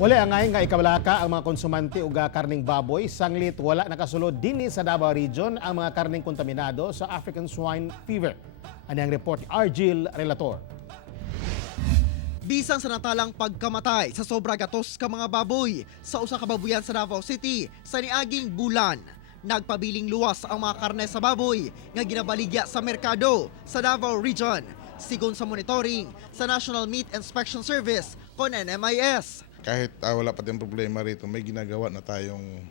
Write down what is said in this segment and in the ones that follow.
Wala angay nga ikabalaka ang mga konsumante ug karning baboy sanglit wala nakasulod dinhi sa Davao Region ang mga karning kontaminado sa African swine fever. Ani ang report ni Argil Relator. Bisan sa natalang pagkamatay sa sobra gatos ka mga baboy sa usa ka babuyan sa Davao City sa niaging bulan. Nagpabiling luwas ang mga karne sa baboy nga ginabaligya sa merkado sa Davao Region. Sigon sa monitoring sa National Meat Inspection Service kon NMIS. Kahit wala pa tayong problema rito, may ginagawa na tayong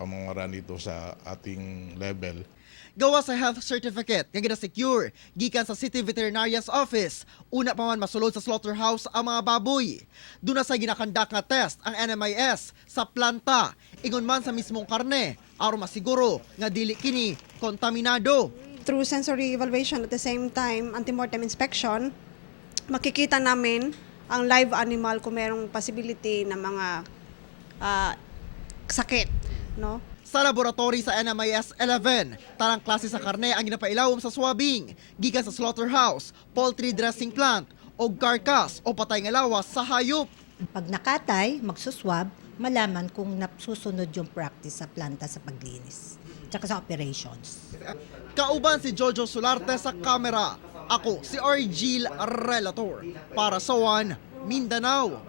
pamamaraan dito sa ating level. Gawa sa health certificate nga gina-secure gikan sa City Veterinarian's Office, una pa man masulod sa slaughterhouse ang mga baboy. Doon na sa ginakandak nga test ang NMIS sa planta, ingon man sa mismong karne, aron masiguro nga dili kini kontaminado. Through sensory evaluation at the same time antemortem inspection, makikita namin ang live animal kung merong possibility na mga sakit, no? Sa laboratory sa NMIS 11, tarang klase sa karne ang ginapailawom sa swabbing, gikan sa slaughterhouse, poultry dressing plant, o carcass o patay nga lawas sa hayop. Pag nakatay, magsuswab, malaman kung nasusunod yung practice sa planta sa paglinis, tsaka sa operations. Kauban si Jojo Solarte sa kamera. Ako si Argil Relator para sa One Mindanao.